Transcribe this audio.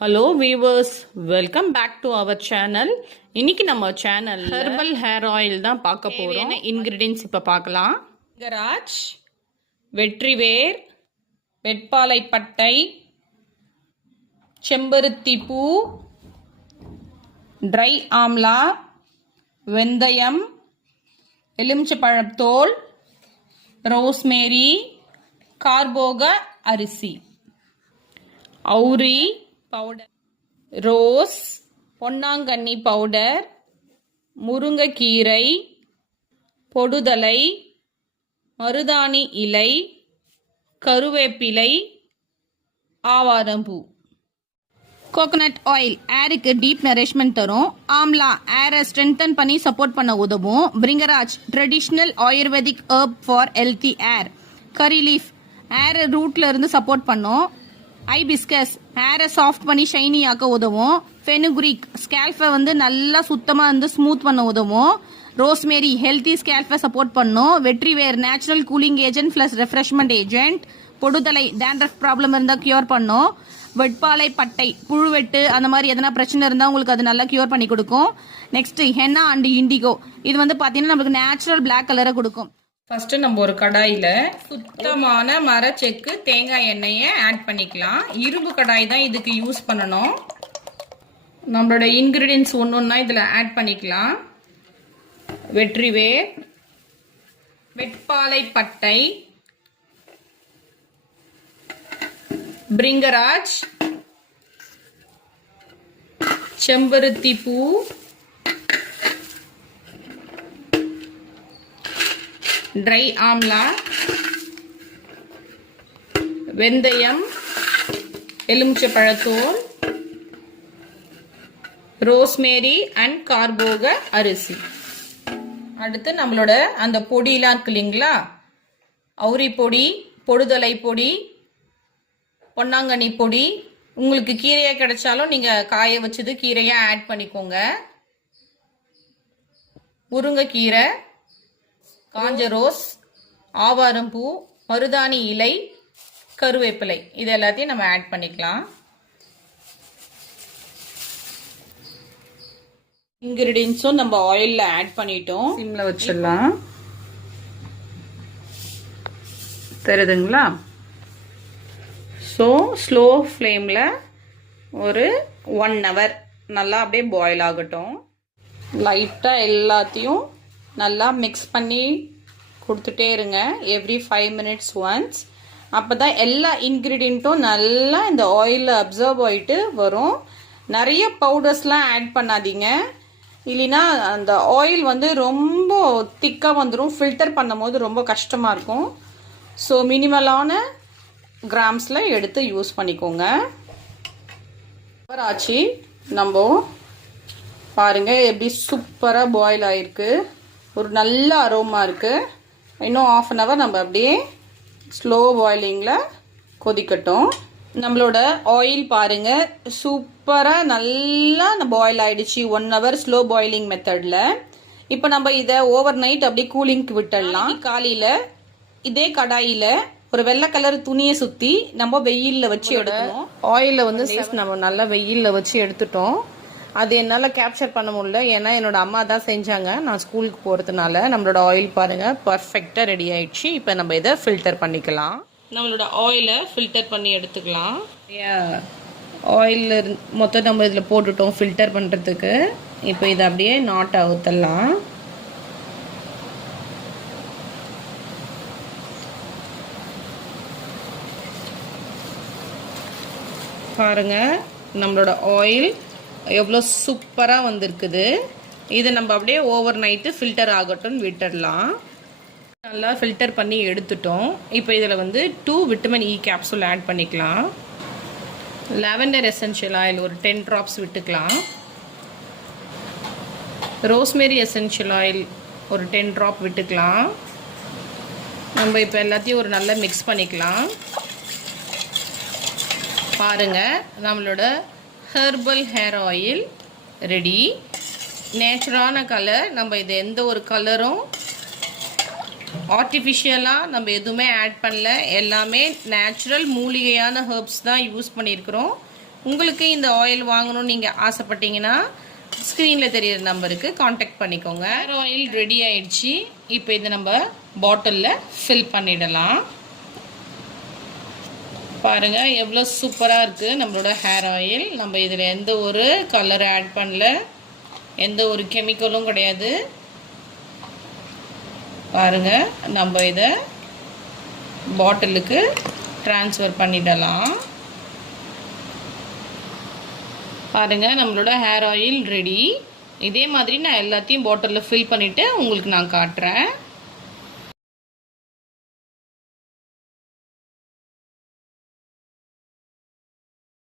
Hello viewers, welcome back to our channel. இன்னைக்கு நம்ம channel herbal hair oil தான் பார்க்க போகிறோம். இன்கிரீடியன்ஸ் இப்போ பார்க்கலாம். கராஜ், வெற்றிவேர், வெட்பாலை பட்டை, செம்பருத்தி பூ, ட்ரை ஆம்லா, வெந்தயம், எலுமிச்சப்பழத்தோல், ரோஸ்மேரி, கார்போக அரிசி, அவுரி பவுடர், ரோஸ், பொன்னாங்கண்ணி பவுடர், முருங்கைக்கீரை, பொடுதலை, மருதாணி இலை, கருவேப்பிலை, ஆவாரம்பூ. கோகோனட் ஆயில் ஏருக்கு டீப் நரிஷ்மெண்ட் தரும். ஆம்லா ஏரை ஸ்ட்ரென்தன் பண்ணி சப்போர்ட் பண்ண உதவும். Bhringraj traditional Ayurvedic herb for healthy hair. Curry leaf ஏரை ரூட்ல இருந்து சப்போர்ட் பண்ணும். ஐபிஸ்கஸ் ஹேரை சாஃப்ட் பண்ணி ஷைனி ஆக்க உதவும். ஃபெனுக்ரீக் ஸ்கேல்ஃபை நல்லா சுத்தமாக ஸ்மூத் பண்ண உதவும். ரோஸ்மேரி ஹெல்த்தி ஸ்கேல்ஃபை சப்போர்ட் பண்ணும். வெற்றிவேர் natural cooling agent plus refreshment agent. பொடுதலை டேண்ட்ரஃப் ப்ராப்ளம் இருந்தால் கியூர் பண்ணும். வெட்பாலை பட்டை புழுவெட்டு அந்த மாதிரி எதனா பிரச்சனை இருந்தால் உங்களுக்கு அது நல்லா கியூர் பண்ணி கொடுக்கும். நெக்ஸ்ட் ஹென்னா அண்ட் இண்டிகோ, இது பார்த்தீங்கன்னா நம்மளுக்கு நேச்சுரல் பிளாக் கலரை கொடுக்கும். ஃபர்ஸ்ட் நம்ம ஒரு கடாயில சுத்தமான மரச்செக்கு தேங்காய் எண்ணெயை ஆட் பண்ணிக்கலாம். இரும்பு கடாய் தான் இதுக்கு யூஸ் பண்ணணும். நம்மளோட இன்கிரீடியன்ஸ் ஒன்னொன்னா இதுல ஆட் பண்ணிக்கலாம். வெற்றிவேர், வெட்பாலை பட்டை, பிரிங்கராஜ், செம்பருத்தி பூ, ட்ரை ஆம்லா, வெந்தயம், எலுமிச்சப்பழத்தோல், ரோஸ்மேரி அண்ட் கார்போக அரிசி. அடுத்து நம்மளோட அந்த பொடியெல்லாம் இருக்கு இல்லைங்களா, அவுரி பொடி, பொடுதலை பொடி, பொன்னாங்கண்ணி பொடி, உங்களுக்கு கீரையா கிடைச்சாலும் நீங்க காய வச்சது கீரையா ஆட் பண்ணிக்கோங்க. முருங்கைக்கீரை, காஞ்ச ரோஸ், ஆவாரம்பூ, மருதாணி இலை, கருவேப்பிலை, இது எல்லாத்தையும் நம்ம ஆட் பண்ணிக்கலாம். இன்கிரீடியன்ஸும் நம்ம ஆயில்ல ஆட் பண்ணிட்டோம். சிம்ல வச்சிடலாம். தெரியுதுங்களா? ஸோ ஸ்லோ ஃப்ளேமில் ஒரு 1 hour நல்லா அப்படியே பாயில் ஆகட்டும். லைட்டாக எல்லாத்தையும் நல்லா மிக்ஸ் பண்ணி கொடுத்துட்டே இருங்க. Every 5 minutes once. அப்போ தான் எல்லா இன்க்ரீடியண்ட்டும் நல்லா இந்த ஆயிலில் அப்சர்வ் ஆகிட்டு வரும். நிறைய பவுடர்ஸ்லாம் ஆட் பண்ணாதீங்க, இல்லைன்னா அந்த ஆயில் ரொம்ப திக்காக வந்துடும். ஃபில்டர் பண்ணும் போது ரொம்ப கஷ்டமாக இருக்கும். ஸோ மினிமலான கிராம்ஸில் எடுத்து யூஸ் பண்ணிக்கோங்க. ஆச்சு, நம்ம பாருங்க எப்படி சூப்பராக பாயில் ஆகிருக்கு. ஒரு நல்ல அரோமா இருக்கு. இன்னும் 1/2 hour நம்ம அப்படியே ஸ்லோ பாயிலிங்கில் கொதிக்கட்டும். நம்மளோட ஆயில் பாருங்க சூப்பராக நல்லா பாயில் ஆயிடுச்சு. 1 hour ஸ்லோ பாயிலிங் மெத்தடில். இப்போ நம்ம இதை ஓவர் நைட் அப்படியே கூலிங்க்கு விட்டுடலாம். காலையில் இதே கடாயில் ஒரு வெள்ளை கலர் துணியை சுற்றி நம்ம வெயிலில் வச்சு எடுக்கணும். ஆயிலில் நம்ம நல்லா வெயிலில் வச்சு எடுத்துட்டோம். அது என்னால் கேப்சர் பண்ண முடியல, ஏன்னா என்னோட அம்மா தான் செஞ்சாங்க. நான் ஸ்கூலுக்கு போகிறதுனால நம்மளோட ஆயில் பாருங்கள் பர்ஃபெக்டாக ரெடி ஆயிடுச்சு. இப்போ நம்ம இதை ஃபில்டர் பண்ணிக்கலாம். நம்மளோட ஆயிலை ஃபில்டர் பண்ணி எடுத்துக்கலாம். ஆயில் மொத்தம் நம்ம இதில் போட்டுட்டோம் ஃபில்டர் பண்ணுறதுக்கு. இப்போ இதை அப்படியே நாட்டை ஊற்றலாம். பாருங்கள் நம்மளோட ஆயில் எவ்வளோ சூப்பராக வந்திருக்குது. இதை நம்ம அப்படியே ஓவர் நைட்டு ஃபில்டர் ஆகட்டும்னு விட்டுடலாம். நல்லா ஃபில்டர் பண்ணி எடுத்துட்டோம். இப்போ இதில் 2 விட்டமின் இ கேப்சூல் ஆட் பண்ணிக்கலாம். லாவெண்டர் எசென்ஷியல் ஆயில் ஒரு 10 drops விட்டுக்கலாம். ரோஸ்மேரி எசென்ஷியல் ஆயில் ஒரு 10 drop விட்டுக்கலாம். நம்ம இப்போ எல்லாத்தையும் ஒரு நல்லா மிக்ஸ் பண்ணிக்கலாம். பாருங்கள் நம்மளோட ஹெர்பல் ஹேர் ஆயில் ரெடி. நேச்சுரலான கலர். நம்ம இது எந்த ஒரு கலரும் ஆர்டிஃபிஷியலாக நம்ம எதுவுமே ஆட் பண்ணல. எல்லாமே நேச்சுரல் மூலிகையான ஹெர்ப்ஸ் தான் யூஸ் பண்ணியிருக்கிறோம். உங்களுக்கு இந்த ஆயில் வாங்கணும்னு நீங்கள் ஆசைப்பட்டீங்கன்னா ஸ்க்ரீனில் தெரியிற நம்பருக்கு காண்டாக்ட் பண்ணிக்கோங்க. ஹேர் ஆயில் ரெடி ஆயிடுச்சு. இப்போ இதை நம்ம பாட்டிலில் ஃபில் பண்ணிடலாம். பாருங்கள் எவ்வளோ சூப்பராக இருக்குது நம்மளோட ஹேர் ஆயில். நம்ம இதில் எந்த ஒரு கலர் ஆட் பண்ணல, எந்த ஒரு கெமிக்கலும் கிடையாது. பாருங்கள் நம்ம இதை பாட்டிலுக்கு ட்ரான்ஸ்ஃபர் பண்ணிடலாம். பாருங்கள் நம்மளோட ஹேர் ஆயில் ரெடி. இதே மாதிரி நான் எல்லாத்தையும் பாட்டிலில் ஃபில் பண்ணிவிட்டு உங்களுக்கு நான் காட்டுறேன்.